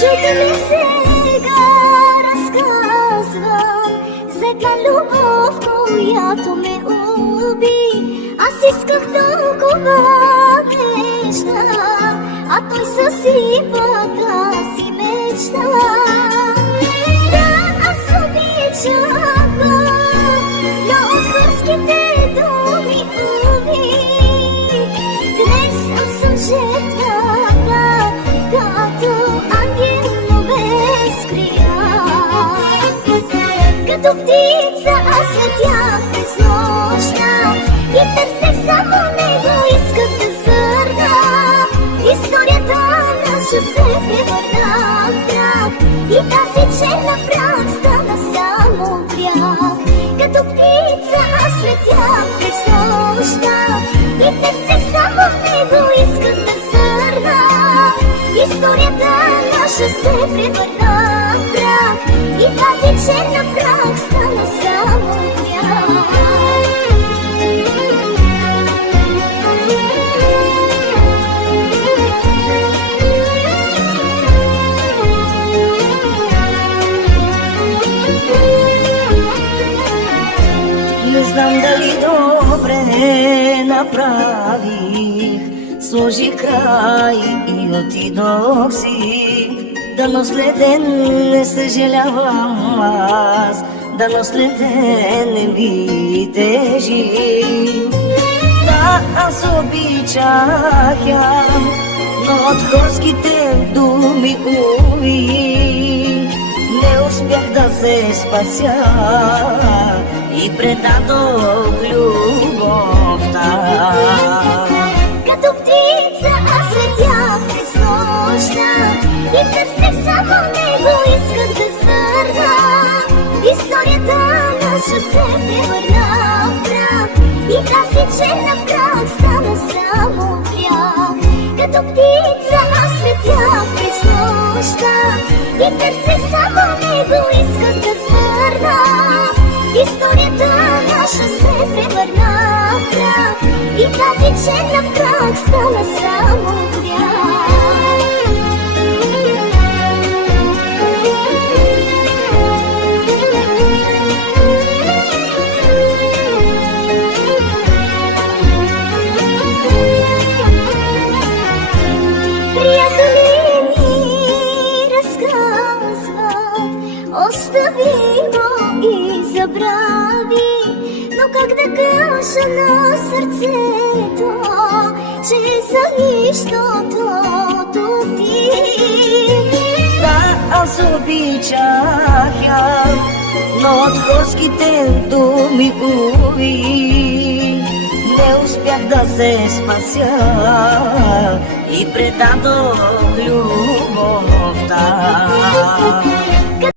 Чуйте ми сега, разказвам за една любов, която ме уби. Аз исках толкова неща, а той съсипа тази мечта. Да, аз обичам, но от хорските думи уби. Днес аз съм жертвата, като ангел, но без крила. Като птица аз летях през нощта и търсех само него, исках да зърна. Историята наша се превърна в прах и тази черна прах стана само грях. Като птица аз летях през нощта и търсех само него, исках да зърна. Историята наша се превърна в прах и тази черна прах стана само грях. Не знам дали добре направих, сложих край и отидох си. Дано след ден не съжалявам аз, дано след ден не ми тежи. Да, аз обичах я, но от хорските думи уви не успях да се спася и предадох любовта. Като птица аз летях през нощта и търсех само него, исках да зърна. Историята наша се превърна в прах и тази черна прах стана само грях. Като птица аз летях през нощта и търсех само него, исках да зърна. Историята наша се превърна в прах и тази черна прах стана само грях. Приятели ми разказват, остави го и забрави, но как да кажа на сърцето, че за нищото ти. Да, аз обичах я, но от хорските думи уви не успях да се спася и предадох любовта.